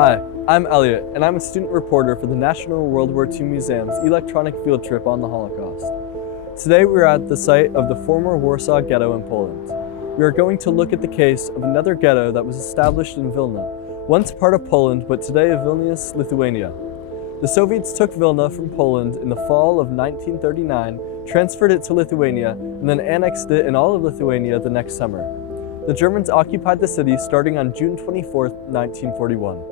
Hi, I'm Elliot, and I'm a student reporter for the National World War II Museum's Electronic Field Trip on the Holocaust. Today we're at the site of the former Warsaw Ghetto in Poland. We are going to look at the case of another ghetto that was established in Vilna, once part of Poland but today Vilnius, Lithuania. The Soviets took Vilna from Poland in the fall of 1939, transferred it to Lithuania, and then annexed it in all of Lithuania the next summer. The Germans occupied the city starting on June 24, 1941.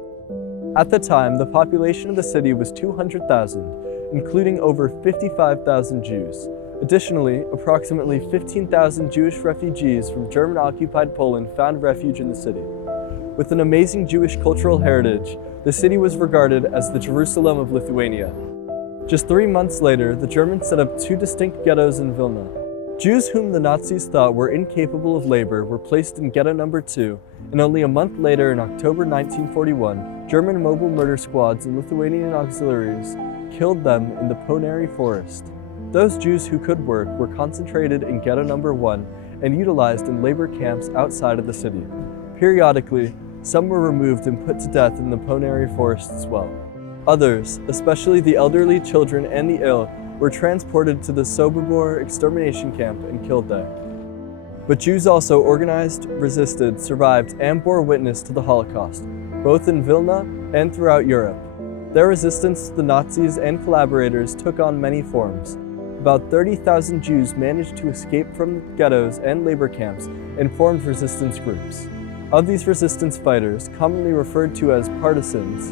At the time, the population of the city was 200,000, including over 55,000 Jews. Additionally, approximately 15,000 Jewish refugees from German-occupied Poland found refuge in the city. With an amazing Jewish cultural heritage, the city was regarded as the Jerusalem of Lithuania. Just 3 months later, the Germans set up 2 distinct ghettos in Vilna. Jews whom the Nazis thought were incapable of labor were placed in Ghetto Number 2, and only a month later, in October 1941, German mobile murder squads and Lithuanian auxiliaries killed them in the Ponary forest. Those Jews who could work were concentrated in Ghetto Number 1 and utilized in labor camps outside of the city. Periodically, some were removed and put to death in the Ponary forest as well. Others, especially the elderly, children, and the ill, were transported to the Sobibor extermination camp and killed there. But Jews also organized, resisted, survived, and bore witness to the Holocaust, both in Vilna and throughout Europe. Their resistance to the Nazis and collaborators took on many forms. About 30,000 Jews managed to escape from ghettos and labor camps and formed resistance groups. Of these resistance fighters, commonly referred to as partisans,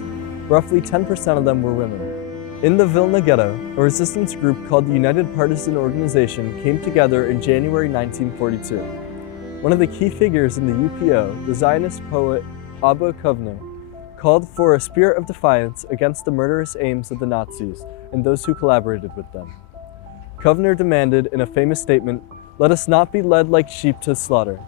roughly 10% of them were women. In the Vilna Ghetto, a resistance group called the United Partisan Organization came together in January 1942. One of the key figures in the UPO, the Zionist poet Abba Kovner, called for a spirit of defiance against the murderous aims of the Nazis and those who collaborated with them. Kovner demanded in a famous statement, "Let us not be led like sheep to slaughter."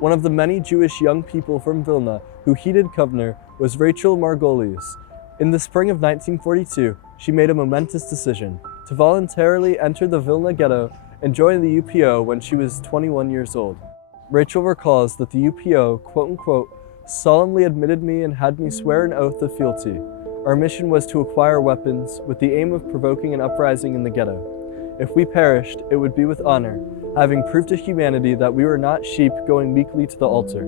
One of the many Jewish young people from Vilna who heeded Kovner was Rachel Margolis. In the spring of 1942, she made a momentous decision to voluntarily enter the Vilna Ghetto and join the UPO when she was 21 years old. Rachel recalls that the UPO, quote-unquote, solemnly admitted me and had me swear an oath of fealty. Our mission was to acquire weapons with the aim of provoking an uprising in the ghetto. If we perished, it would be with honor, having proved to humanity that we were not sheep going meekly to the altar.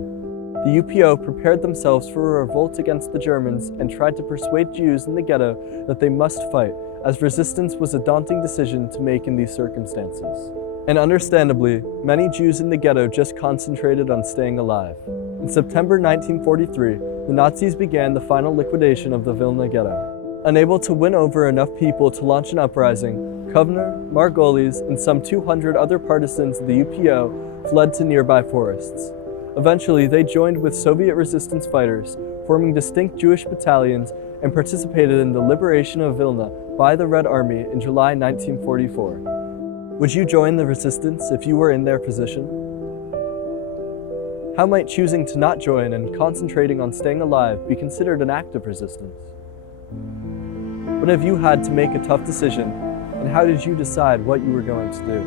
The UPO prepared themselves for a revolt against the Germans and tried to persuade Jews in the ghetto that they must fight, as resistance was a daunting decision to make in these circumstances. And understandably, many Jews in the ghetto just concentrated on staying alive. In September 1943, the Nazis began the final liquidation of the Vilna Ghetto. Unable to win over enough people to launch an uprising, Kovner, Margolis, and some 200 other partisans of the UPO fled to nearby forests. Eventually, they joined with Soviet resistance fighters, forming distinct Jewish battalions, and participated in the liberation of Vilna by the Red Army in July 1944. Would you join the resistance if you were in their position? How might choosing to not join and concentrating on staying alive be considered an act of resistance? What have you had to make a tough decision, and how did you decide what you were going to do?